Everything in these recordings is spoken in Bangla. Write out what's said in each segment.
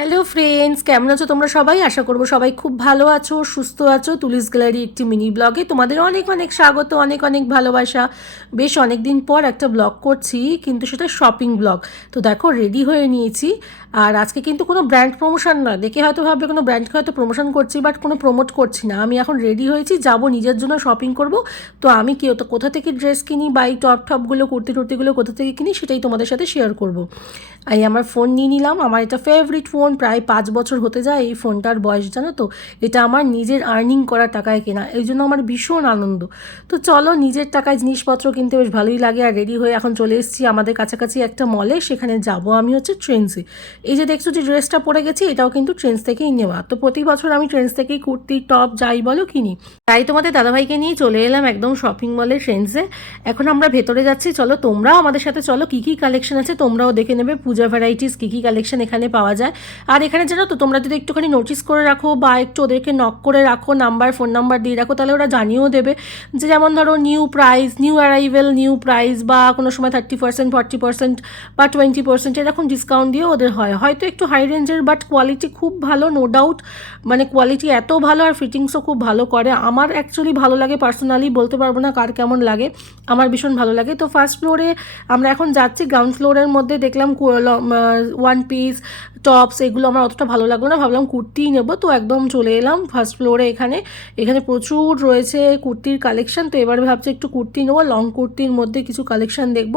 হ্যালো ফ্রেন্ডস কেমন আছো তোমরা সবাই? আশা করব সবাই খুব ভালো আছো, সুস্থ আছো। তুলিস গ্যালারি একটি মিনি ব্লগে তোমাদের অনেক অনেক স্বাগত, অনেক অনেক ভালোবাসা। বেশ অনেক দিন পর একটা ব্লগ করছি, কিন্তু সেটা শপিং ব্লগ। তো দেখো রেডি হয়ে নিয়েছি। আর আজকে কিন্তু কোনো ব্র্যান্ড প্রমোশন নয়। দেখে হয়তো ভাববে কোনো ব্র্যান্ডকে হয়তো প্রমোশন করছি বাট কোনো প্রমোট করছি না। আমি এখন রেডি হয়েছি, যাব, নিজের জন্য শপিং করব। তো আমি কি তো কোথা থেকে ড্রেস কিনি, বা এই টপ টপগুলো কুর্তি টুর্তিগুলো কোথা থেকে কিনি, সেটাই তোমাদের সাথে শেয়ার করব। এই আমার ফোন নিয়ে নিলাম। আমার এটা ফেভারিট ফোন প্রায় পাঁচ বছর হতে যায় এই ফোনটার বয়স, জানো তো, এটা আমার নিজের আর্নিং করা টাকায় কেনা, এই জন্য আমার ভীষণ আনন্দ। তো চলো, নিজের টাকায় জিনিসপত্র কিনতে বেশ ভালোই লাগে, আর রেডি হয়ে এখন চলে এসেছি আমাদের কাছাকাছি একটা মলে সেখানে যাব আমি হচ্ছে ট্রেন্সে এই যে দেখছ যে ড্রেসটা পরে গেছি, এটাও কিন্তু ট্রেন্স থেকেই নেওয়া। তো প্রতি বছর আমি ট্রেন্স থেকেই কুর্তি টপ যাই বলো কিনি। তাই তোমাদের দাদাভাইকে নিয়ে চলে এলাম একদম শপিং মলে ট্রেন্সে এখন আমরা ভেতরে যাচ্ছি, চলো তোমরাও আমাদের সাথে, চলো কী কী কালেকশন আছে তোমরাও দেখে নেবে। পূজা ভ্যারাইটিস কী কী কালেকশন এখানে পাওয়া যায়। আর এখানে জানো তো, তোমরা যদি একটুখানি নোটিস করে রাখো বা একটু ওদেরকে নক করে রাখো নাম্বার ফোন নাম্বার দিয়ে রাখো, তাহলে ওরা জানিয়েও দেবে যে যেমন ধরো new price new arrival new price বা কোনো সময় থার্টি পার্সেন্ট ফর্টি পার্সেন্ট বা টোয়েন্টি পার্সেন্ট এরকম ডিসকাউন্ট দিয়ে ওদের হয়। হয়তো একটু হাই রেঞ্জের বাট কোয়ালিটি খুব ভালো নো ডাউট মানে কোয়ালিটি এত ভালো আর ফিটিংসও খুব ভালো করে। আমার অ্যাকচুয়ালি ভালো লাগে পার্সোনালি বলতে পারব না কার কেমন লাগে। আমার ভীষণ ভালো লাগে। তো ফার্স্ট ফ্লোরে আমরা এখন যাচ্ছি গ্রাউন্ড ফ্লোরের মধ্যে দেখলাম ওয়ান পিস টপস এগুলো আমার অতটা ভালো লাগল না। ভাবলাম কুর্তিই নেব। তো একদম চলে এলাম ফার্স্ট ফ্লোরে এখানে। এখানে প্রচুর রয়েছে কুর্তির কালেকশন তো এবার ভাবছি একটু কুর্তি নেব। লং কুর্তির মধ্যে কিছু কালেকশন দেখব।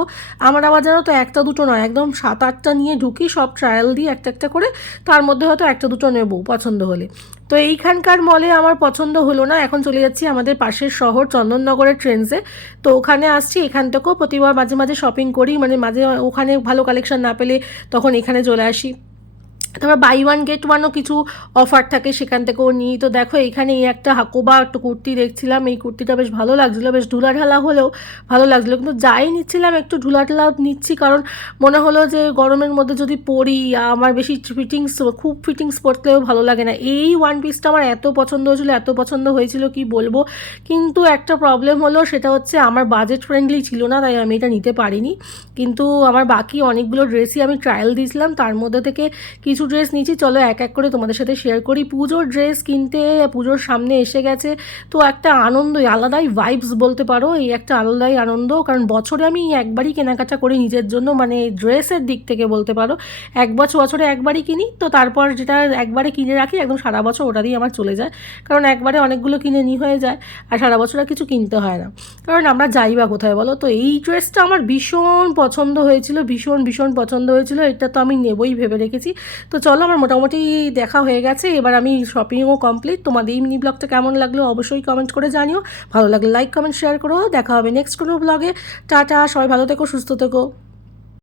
আমার আবার জানো তো একটা দুটো নয়, একদম সাত আটটা নিয়ে ঢুকি, সব ট্রায়াল দিই একটা একটা করে। তার মধ্যে হয়তো একটা দুটো নেব পছন্দ হলে। তো এইখানকার মলে আমার পছন্দ হলো না। এখন চলে যাচ্ছি আমাদের পাশের শহর, চন্দননগরের ট্রেন্সে তো ওখানে আসছি, এখান থেকেও প্রতিবার মাঝে মাঝে শপিং করি। মানে মাঝে ওখানে ভালো কালেকশন না পেলে তখন এখানে চলে আসি। তারপর বাই ওয়ান গেট ওয়ানও কিছু অফার থাকে সেখান থেকেও নিই। তো দেখো, এখানে এই একটা হাকোবা একটা কুর্তি দেখছিলাম। এই কুর্তিটা বেশ ভালো লাগছিল, বেশ ঢুলাঢালা হলেও ভালো লাগছিল। কিন্তু যাই নিচ্ছিলাম, একটু ঢুলাঢালা নিচ্ছি। কারণ মনে হলো যে গরমের মধ্যে যদি পরি, আমার বেশি ফিটিংস খুব ফিটিংস পরতেও ভালো লাগে না। এই ওয়ান পিসটা আমার এত পছন্দ হয়েছিল, এত পছন্দ হয়েছিল, কি বলব? কিন্তু একটা প্রবলেম হলো, সেটা হচ্ছে আমার বাজেট ফ্রেন্ডলি ছিল না, তাই আমি এটা নিতে পারিনি। কিন্তু আমার বাকি অনেকগুলো ড্রেসই আমি ট্রায়াল দিয়েছিলাম। তার মধ্যে থেকে কিছু কিছু ড্রেস নিয়েছি। চলো এক এক করে তোমাদের সাথে শেয়ার করি। পুজোর ড্রেস কিনতে পুজোর সামনে এসে গেছে। তো একটা আনন্দই, আলাদাই ভাইবস বলতে পারো। এই একটা আলাদাই আনন্দ। কারণ বছরে আমি একবারই কেনাকাটা করি নিজের জন্য। মানে ড্রেসের দিক থেকে বলতে পারো। এক বছর বছরে একবারই কিনি। তো তারপর যেটা একবারে কিনে রাখি, একদম সারা বছর ওটা দিয়ে আমার চলে যায়। কারণ একবারে অনেকগুলো কিনে নি হয়ে যায়। আর সারা বছর আর কিছু কিনতে হয় না। কারণ আমরা যাই বা কোথায় বলো? তো এই ড্রেসটা আমার ভীষণ পছন্দ হয়েছিল। ভীষণ ভীষণ পছন্দ হয়েছিল। এটা তো আমি নেবই ভেবে রেখেছি। তো চলো, আমার মোটামুটি দেখা হয়ে গেছে। এবার আমি শপিংও কমপ্লিট তোমাদের এই মিনি ব্লগটা কেমন লাগল অবশ্যই কমেন্ট করে জানিও। ভালো লাগলে লাইক কমেন্ট শেয়ার করো। দেখা হবে নেক্সট কোনো ব্লগে টাটা, সবাই ভালো থেকো, সুস্থ থেকো।